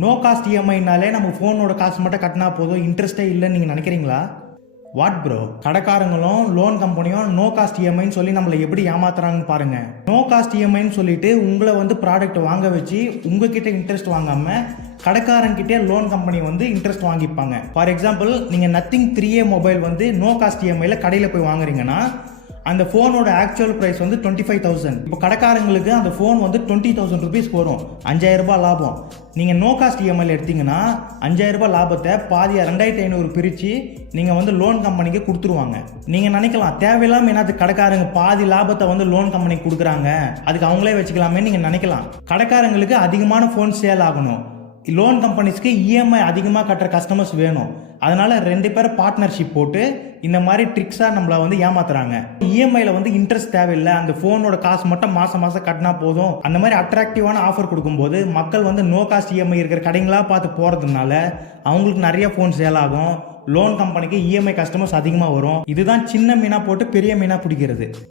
No cost இஎம்ஐனாலே நம்ம ஃபோனோட காசு மட்டும் கட்டினா போதும், இன்ட்ரெஸ்ட்டே இல்லைன்னு நீங்கள் நினைக்கிறீங்களா? வாட் ப்ரோ, கடைக்காரங்களும் லோன் கம்பெனியும் நோ காஸ்ட் இஎம்ஐன்னு சொல்லி நம்மளை எப்படி ஏமாத்துறாங்கன்னு பாருங்க. நோ காஸ்ட் இஎம்ஐன்னு சொல்லிட்டு உங்களை வந்து ப்ராடக்ட் வாங்க வச்சு உங்ககிட்ட இன்ட்ரெஸ்ட் வாங்காம கடைக்காரங்கிட்டே லோன் கம்பெனி வந்து இன்ட்ரெஸ்ட் வாங்கிப்பாங்க. ஃபார் எக்ஸாம்பிள், நீங்கள் நத்திங் 3A மொபைல் வந்து நோ காஸ்ட் இஎம்ஐல கடையில் போய் வாங்குறீங்கன்னா அந்த ஃபோனோட ஆக்சுவல் ப்ரைஸ் வந்து 25,000. இப்போ கடைக்காரங்களுக்கு அந்த ஃபோன் வந்து 20,000 ருபீஸ்க்கு வரும், 5,000 ரூபாய் லாபம். நீங்கள் நோ காஸ்ட் இஎம்ஐல எடுத்தீங்கன்னா 5,000 ரூபாய் லாபத்தை பாதியாக 2,500 பிரித்து நீங்கள் வந்து லோன் கம்பெனிக்கு கொடுத்துருவாங்க. நீங்கள் நினைக்கலாம், தேவையில்லாமல் என்னது கடைக்காரங்க பாதி லாபத்தை வந்து லோன் கம்பெனிக்கு கொடுக்குறாங்க, அதுக்கு அவங்களே வச்சுக்கலாமே நீங்கள் நினைக்கலாம். கடைக்காரங்களுக்கு அதிகமான ஃபோன் சேல் ஆகணும், லோன் கம்பெனிஸ்க்கு இஎம்ஐ அதிகமாக கட்டுற கஸ்டமர்ஸ் வேணும். அதனால 2 பேரும் பார்ட்னர்ஷிப் போட்டு இந்த மாதிரி ட்ரிக்ஸாக நம்மளை வந்து ஏமாத்துறாங்க. இஎம்ஐல வந்து இன்ட்ரெஸ்ட் தேவையில்லை, அந்த ஃபோனோட காசு மட்டும் மாதம் மாதம் கட்டினா போதும், அந்த மாதிரி அட்ராக்டிவான ஆஃபர் கொடுக்கும்போது மக்கள் வந்து நோ காஸ்ட் இஎம்ஐ இருக்கிற கடைங்களாக பார்த்து போகிறதுனால அவங்களுக்கு நிறைய ஃபோன் சேல் ஆகும், லோன் கம்பெனிக்கு இஎம்ஐ கஸ்டமர்ஸ் அதிகமாக வரும். இதுதான் சின்ன மீனாக போட்டு பெரிய மீனாக பிடிக்கிறது.